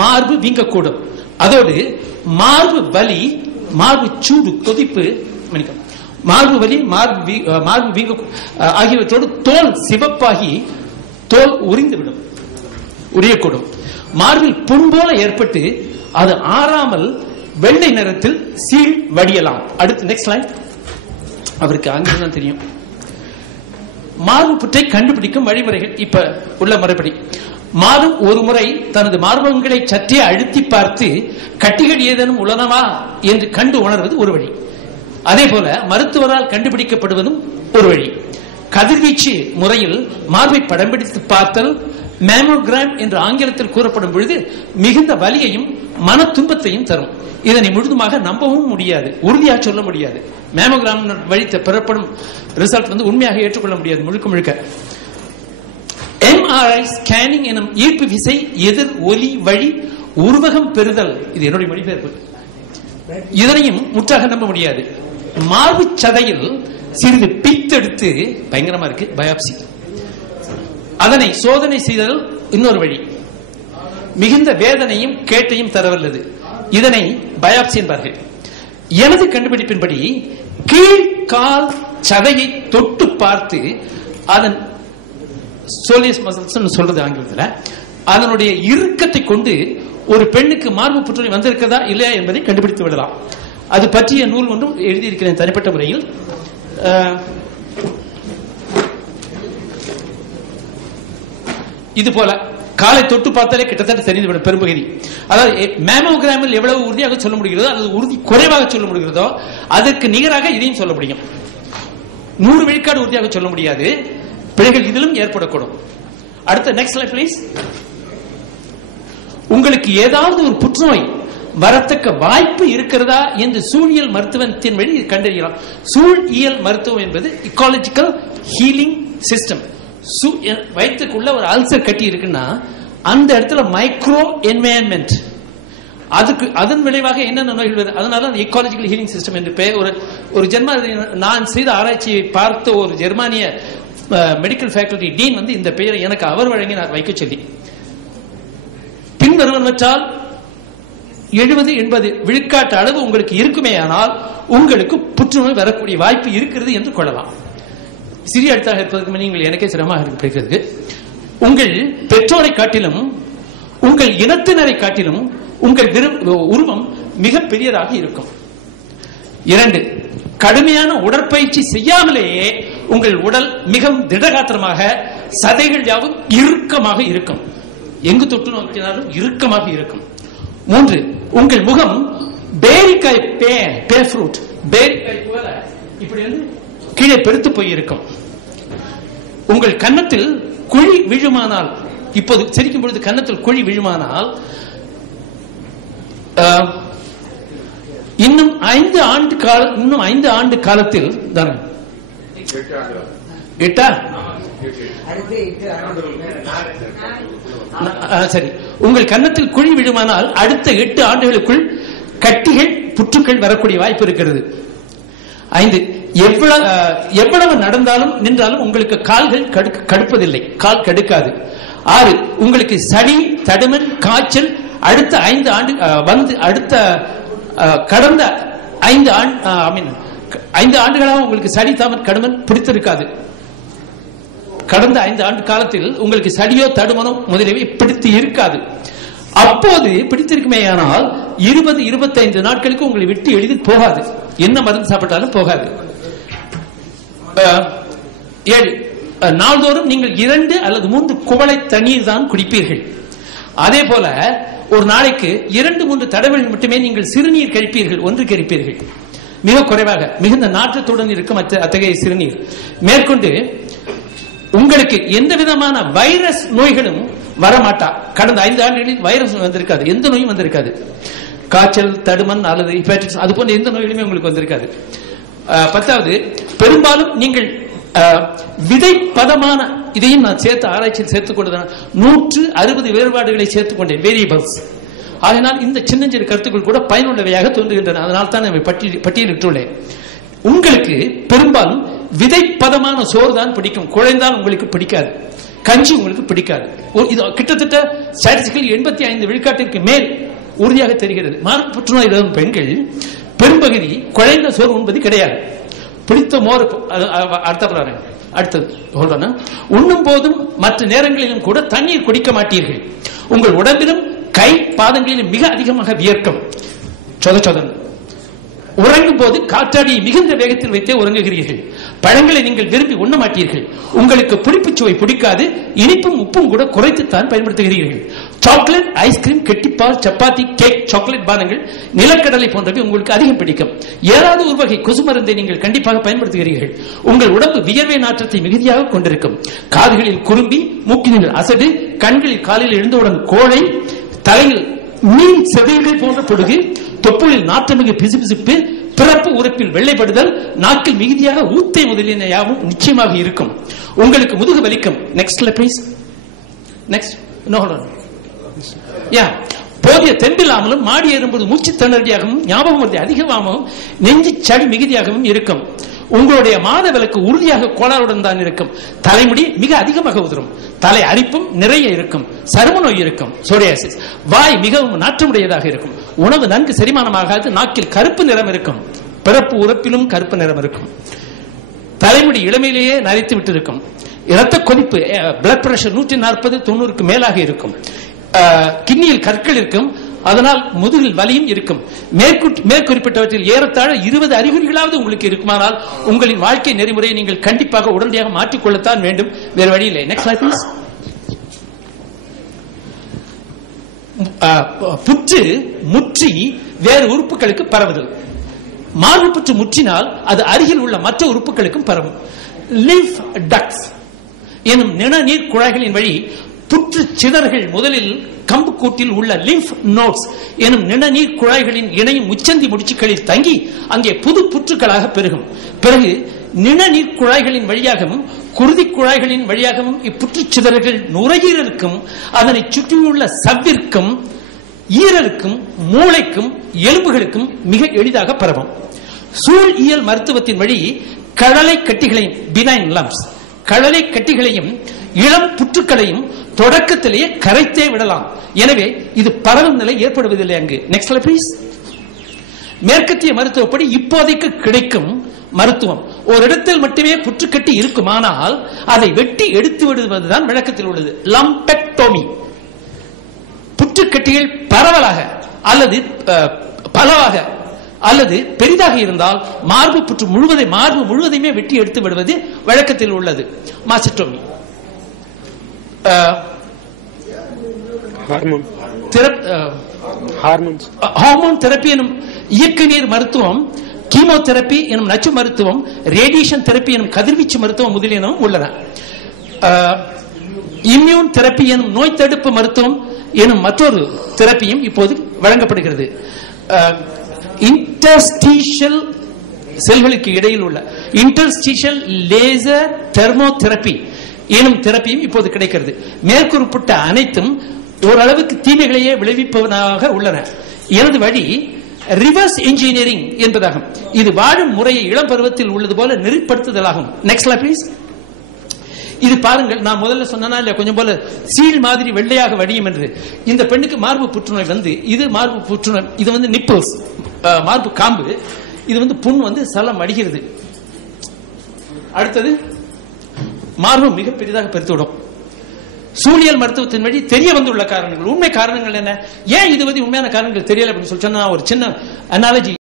மார்பு வீங்கக்கூடும். அதோடு மார்பு வலி மார்பு சூடு கொதிப்பு மார்பு வலி மார்பு மார்பு வீங்க ஆகியவற்றோடு தோல் சிவப்பாகி தோல் உறிந்துவிடும் உரியக்கூடும். மார்பில் புண் போல ஏற்பட்டு அது ஆறாமல் வெள்ளை நிறத்தில் சீழ் வடியலாம். அடுத்து நெக்ஸ்ட் லைன் அவருக்கு அங்கிருந்தான் தெரியும். மார்பு புற்றை கண்டுபிடிக்கும் வழிமுறைகள் இப்ப உள்ள முறைப்படி. மாதம் ஒரு முறை தனது மார்பகங்களை சற்றே அழுத்தி பார்த்து கட்டிகள் ஏதேனும் உள்ளனவா? என்று கண்டு உணர்வது ஒரு வழி. அதே போல மருத்துவரால் கண்டுபிடிக்கப்படுவதும் ஒரு வழி. கதிர்வீச்சு முறையில் மார்பை படம் பிடித்து பார்த்தல் மேமோகிராம் என்று ஆங்கிலத்தில் கூறப்படும் பொழுது மிகுந்த வலியையும் மன துன்பத்தையும் தரும். இதனை முழுதுமாக நம்பவும் முடியாது உறுதியாக சொல்ல முடியாது. மேமோகிராம் வழி பெறப்படும் ரிசல்ட் வந்து உண்மையாக ஏற்றுக்கொள்ள முடியாது முழுக்க முழுக்க. எம்ஆர்ஐ ஸ்கேனிங் எனும் ஈர்ப்பு விசை எதிர் ஒலி வழி உருவகம் பெறுதல். இது என்னுடைய மொழிபெயர்ப்பு. இதனையும் முற்றாக நம்ப முடியாது. மார்பு சதையில் சிறிது பித்தெடுத்து பயங்கரமா இருக்கு பயாப்சி. அதனை சோதனை செய்தல் இன்னொரு வழி. மிகுந்த வேதனையும் கேட்டையும் தரவல்லது. இதனை பயாப்சி என்பார்கள். எனது கண்டுபிடிப்பின்படி கீழ் கால் சதையை தொட்டு பார்த்து அதன் சோலியஸ் மசில்ஸ் சொல்றது ஆங்கிலத்தில். அதனுடைய இறுக்கத்தை கொண்டு ஒரு பெண்ணுக்கு மார்பு புற்றுநோய் வந்திருக்கிறதா இல்லையா என்பதை கண்டுபிடித்து விடலாம். அது பற்றிய நூல் ஒன்றும் எழுதியிருக்கிறேன் தனிப்பட்ட முறையில். இது போல காலை தொட்டு பார்த்தாலே கிட்டத்தட்ட தெரிந்துவிடும் பெரும்பகுதி. அதாவது மேமோகிராமில் எவ்வளவு உறுதியாக சொல்ல முடிகிறதோ அல்லது உறுதி குறைவாக சொல்ல முடிகிறதோ அதற்கு நிகராக இதையும் சொல்ல முடியும். நூறு விழுக்காடு உறுதியாக சொல்ல முடியாது. பிழைகள் இதிலும் ஏற்படக்கூடும். அடுத்த நெக்ஸ்ட் லைஃப் ப்ளீஸ் உங்களுக்கு ஏதாவது ஒரு புற்றுநோய் வரத்தக்க வாய்ப்பு இருக்கிறதா என்று சூழியல் மருத்துவத்தின் வழி கண்டறியலாம். சூழியல் மருத்துவம் என்பது இக்காலஜிக்கல் ஹீலிங் சிஸ்டம் வயிற்றுக்குள்ள ஒரு அல்சர் கட்டி இருக்குன்னா அந்த இடத்துல மைக்ரோ என்வாயன்மெண்ட் அதுக்கு அதன் விளைவாக என்னென்ன நோய்கள் வருது? அதனால அந்த இக்காலஜிக்கல் ஹீலிங் சிஸ்டம் என்று பெயர் ஒரு ஒரு ஜெர்மா நான் செய்த ஆராய்ச்சியை பார்த்த ஒரு ஜெர்மானிய மெடிக்கல் ஃபேக்கல்டி டீன் வந்து இந்த பெயரை எனக்கு அவர் வழங்கினார் வைக்க சொல்லி. பின்வருவனவற்றால் எழுபது எண்பது விழுக்காட்டு அளவு உங்களுக்கு இருக்குமே ஆனால் உங்களுக்கு புற்றுநோய் வரக்கூடிய வாய்ப்பு இருக்கிறது என்று கொள்ளலாம். சிறிய அடுத்தாக இருப்பதற்கு நீங்கள் எனக்கே சிரமமாக இருக்கிறது உங்கள் பெற்றோரை காட்டிலும் உங்கள் இனத்தினரை காட்டிலும் உங்கள் உருவம் மிக பெரியதாக இருக்கும். இரண்டு கடுமையான உடற்பயிற்சி செய்யாமலேயே உங்கள் உடல் மிகவும் திடகாத்திரமாக சதைகள் யாவும் இறுக்கமாக இருக்கும். எங்கு தொட்டு நோக்கினாலும் இறுக்கமாக இருக்கும். மூன்று உங்கள் முகம் பேரிக்காய் பே பே ஃப்ரூட் பேரிக்காய் போல இப்படி வந்து கீழே பெருத்து போயிருக்கும். உங்கள் கன்னத்தில் குழி விழுமானால் இப்போது சிரிக்கும் பொழுது கன்னத்தில் குழி விழுமானால் இன்னும் ஐந்து ஆண்டு கால இன்னும் ஐந்து ஆண்டு காலத்தில் தானே எட்டா? சரி. உங்கள் கன்னத்தில் குழி விழுமானால் அடுத்த எட்டு ஆண்டுகளுக்குள் கட்டிகள் புற்றுக்கள் வரக்கூடிய வாய்ப்பு இருக்கிறது. ஐந்து. எவ்வளவு எவ்வளவு நடந்தாலும் நின்றாலும் உங்களுக்கு கால்கள் கடுப்பதில்லை. கால் கடுக்காது. ஆறு. உங்களுக்கு சளி தடுமன் காய்ச்சல் அடுத்த ஐந்து ஆண்டு வந்து அடுத்த கடந்த ஐந்து ஆண்டு ஐ மீன் ஐந்து ஆண்டுகளாக உங்களுக்கு சளி தாமன் கடுமன் பிடித்திருக்காது. கடந்த ஐந்து ஆண்டு காலத்தில் உங்களுக்கு சடியோ தடுமனோ முதலியவை பிடித்து இருக்காது. அப்போது பிடித்திருக்குமேயானால் இருபது இருபத்தைந்து நாட்களுக்கு உங்களை விட்டு எளிதில் போகாது. என்ன மருந்து சாப்பிட்டாலும் போகாது. ஏழு நாள்தோறும் நீங்கள் இரண்டு அல்லது மூன்று குவளை தண்ணீர் தான் குடிப்பீர்கள். அதே போல ஒரு நாளைக்கு இரண்டு மூன்று தடவைகள் மட்டுமே நீங்கள் சிறுநீர் கழிப்பீர்கள் ஒன்று கழிப்பீர்கள். மிக குறைவாக மிகுந்த நாற்றத்துடன் இருக்கும் அத்தகைய சிறுநீர். மேற்கொண்டு உங்களுக்கு எந்த விதமான வைரஸ் நோய்களும் வரமாட்டா. கடந்த ஐந்து ஆண்டுகளில் வைரஸ் வந்திருக்காது. எந்த நோயும் வந்திருக்காது. காய்ச்சல் தடுமன் அல்லது ஹெப்பாட்டிஸ் அது போன்ற எந்த நோய்களுமே உங்களுக்கு வந்திருக்காது. பத்தாவது பெரும்பாலும் நீங்கள் விதை பதமான இதையும் நான் சேர்த்து ஆராய்ச்சியில் சேர்த்துக் கொண்டதனால் நூற்று அறுபது வேறுபாடுகளை சேர்த்துக் கொண்டேன். வேரியபிள்ஸ் அதனால் இந்த சின்னஞ்சிறு கருத்துக்கள் கூட பயனுள்ளவையாக தோன்றுகின்றன. அதனால் தான் நான் பட்டியல் பட்டியலிட்டுள்ளேன் உங்களுக்கு பெரும்பாலும் விதைப்பதமான சோறு தான் பிடிக்கும். குழைந்தால் உங்களுக்கு பிடிக்காது. கஞ்சி உங்களுக்கு பிடிக்காது. இது கிட்டத்தட்ட ஸ்டாட்டிஸ்டிக்கல் எண்பத்தி ஐந்து விழுக்காட்டிற்கு மேல் உறுதியாக தெரிகிறது. மார்பு புற்றுநோய் வரும் பெண்கள் பெரும்பகுதி குழைந்த சோறு உண்பது கிடையாது. பிடித்த மோர் அது- அடுத்த பாருங்க. அடுத்தது உண்ணும் போதும் மற்ற நேரங்களிலும் கூட தண்ணீர் குடிக்க மாட்டீர்கள். உங்கள் உடம்பிலும் கை பாதங்களில் மிக அதிகமாக வியர்க்கும். சொத சொதன். உறங்கும் போது காற்றாடியை மிகுந்த வேகத்தில் வைத்தே உறங்குகிறீர்கள். பழங்களை நீங்கள் விரும்பி உண்ண மாட்டீர்கள் உங்களுக்கு புளிப்பு சுவை பிடிக்காது இனிப்பும் உப்பும் கூட குறைத்துத்தான் பயன்படுத்துகிறீர்கள். சாக்லேட் ஐஸ்கிரீம் கெட்டிப்பால் சப்பாத்தி கேக் சாக்லேட் பானங்கள் நிலக்கடலை போன்றவை உங்களுக்கு அதிகம் பிடிக்கும். ஏதாவது ஒரு வகை கொசு மருந்தை நீங்கள் கண்டிப்பாக பயன்படுத்துகிறீர்கள். உங்கள் உடம்பு வியர்வை நாற்றத்தை மிகுதியாக கொண்டிருக்கும். காதுகளில் குறும்பி மூக்கினில் அசடு கண்களில் காலில் எழுந்தவுடன் கோழை தலையில் மீன் செவில்கள் போன்ற பொழுது தொப்புளில் நாற்றமிகு பிசுபிசுப்பு பிறப்பு உறுப்பில் வெள்ளைப்படுதல் நாக்கில் மிகுதியாக ஊத்தை முதலின யாவும் நிச்சயமாக இருக்கும். உங்களுக்கு முதுகு வலிக்கும். நெக்ஸ்ட்ல ப்ளீஸ் நெக்ஸ்ட் நோ யா போதிய தெம்பில்லாமலும் மாடி ஏறும்போது மூச்சு திணறடியாகவும் ஞாபகம் அதிகமாகவும் நெஞ்சு சளி மிகுதியாகவும் இருக்கும். உங்களுடைய மாத விளக்கு உறுதியாக கோளாறுடன் தான் இருக்கும். தலைமுடி மிக அதிகமாக உதிரும். தலை அரிப்பும் நிறைய இருக்கும். சரும நோய் இருக்கும். சோரியாசிஸ் வாய் மிகவும் நாற்றமுடையதாக இருக்கும். உணவு நன்கு செரிமானமாகாது. நாக்கில் கருப்பு நிறம் இருக்கும். பிறப்பு உறுப்பிலும் கருப்பு நிறம் இருக்கும். தலைமுடி இளமையிலேயே நரைத்து விட்டிருக்கும். இரத்த கொதிப்பு பிளட் பிரஷர் நூற்றி நாற்பது தொண்ணூறுக்கு மேலாக இருக்கும். அஹ், கிட்னியில் கற்கள் இருக்கும். அதனால் முதுகில் வலியும் இருக்கும். மேற்குறிப்பிட்டவற்றில் ஏறத்தாழ இருபது அறிகுறிகளாவது உங்களுக்கு இருக்குமானால் உங்களின் வாழ்க்கை நெறிமுறையை நீங்கள் கண்டிப்பாக உடனடியாக மாற்றிக்கொள்ளத்தான் வேண்டும். வேறு வழி இல்லை. நெக்ஸ்ட் புற்று முற்றி வேறு உறுப்புகளுக்கு பரவுதல். மார்பு புற்று முற்றினால் அது அருகில் உள்ள மற்ற உறுப்புகளுக்கும் பரவும். லிஃப் டக்ஸ் எனும் நிணநீர் குழாய்களின் வழி புற்று சிதறுகள் முதலில் கம்பு கூட்டில் உள்ள லிம்ப் நோட்ஸ் எனும் நிணநீர் குழாய்களின் இணையும் உச்சந்தி முடிச்சுக்களில் தங்கி அங்கே புது புற்றுக்களாக பெருகும். பிறகு நிணநீர் குழாய்களின் வழியாகவும் குருதி குழாய்களின் வழியாகவும் இப்புற்று சிதறுகள் நுரையீரலுக்கும் அதனை சுற்றியுள்ள சவ்விற்கும் ஈரலுக்கும் மூளைக்கும் எலும்புகளுக்கும் மிக எளிதாக பரவும். சூழியல் மருத்துவத்தின் வழி கடலை கட்டிகளையும் பினைன் லம்ஸ் கடலை கட்டிகளையும் இளம் புற்றுக்களையும் தொடக்கத்திலேயே கரைத்தே விடலாம். எனவே இது பரவும் நிலை ஏற்படுவதில்லை அங்கு. நெக்ஸ்ட் பிளீஸ் மேற்கத்திய மருத்துவப்படி இப்போதைக்கு கிடைக்கும் மருத்துவம். ஒரு இடத்தில் மட்டுமே புற்றுக்கட்டி இருக்குமானால் அதை வெட்டி எடுத்து விடுவதுதான் விளக்கத்தில் உள்ளது. லம்பெக்டோமி புற்றுக்கட்டிகள் பரவலாக அல்லது அஹ், பலவாக அல்லது பெரிதாக இருந்தால் மார்பு புற்று முழுவதை மார்பு முழுவதையுமே வெட்டி எடுத்து விடுவது வழக்கத்தில் உள்ளது. மாசட்டோமி ஹார்மோன் தெரப்பி எனும் இயக்க நீர் மருத்துவம் கீமோதெரப்பி எனும் நச்சு மருத்துவம் ரேடியேஷன் தெரப்பி எனும் கதிர்வீச்சு மருத்துவம் முதலியனவும் உள்ளன. இம்யூன் தெரப்பி எனும் நோய் தடுப்பு மருத்துவம் எனும் மற்றொரு தெரப்பியும் இப்போது வழங்கப்படுகிறது. இன்டர்ஸ்டீஷியல் செல்களுக்கு இடையில் உள்ள இன்டர்ஸ்டீஷியல் லேசர் தெர்மோதெரப்பி எனும் தெரப்பியும் இப்போது கிடைக்கிறது. மேற்குறிப்பிட்ட அனைத்தும் ஓரளவுக்கு தீமைகளையே விளைவிப்பவனாக உள்ளன. எனது வழி ரிவர்ஸ் இன்ஜினியரிங் என்பதாகும். இது வாழும் முறையை இளம் பருவத்தில் உள்ளது போல நெறிப்படுத்துதலாகும். நெக்ஸ்ட் ப்ளீஸ் இது பாருங்கள் நான் முதல்ல சொன்னா இல்ல கொஞ்சம் போல சீல் மாதிரி வெள்ளையாக வடியும் என்று. இந்த பெண்ணுக்கு மார்பு புற்றுநோய் வந்து இது மார்பு புற்றுநோய் இது வந்து நிப்பிள்ஸ் மார்பு காம்பு இது வந்து புண் வந்து சலம் அடிகிறது. அடுத்தது? மார்பு மிக பெரிதாக பெருத்துவிடும் சூழியல் மருத்துவத்தின் வழி தெரிய வந்துள்ள காரணங்கள். உண்மை காரணங்கள் என்ன? ஏன் இது வந்து உண்மையான காரணங்கள் தெரியல அப்படின்னு சொல்லி சொன்னா ஒரு சின்ன அனாலஜி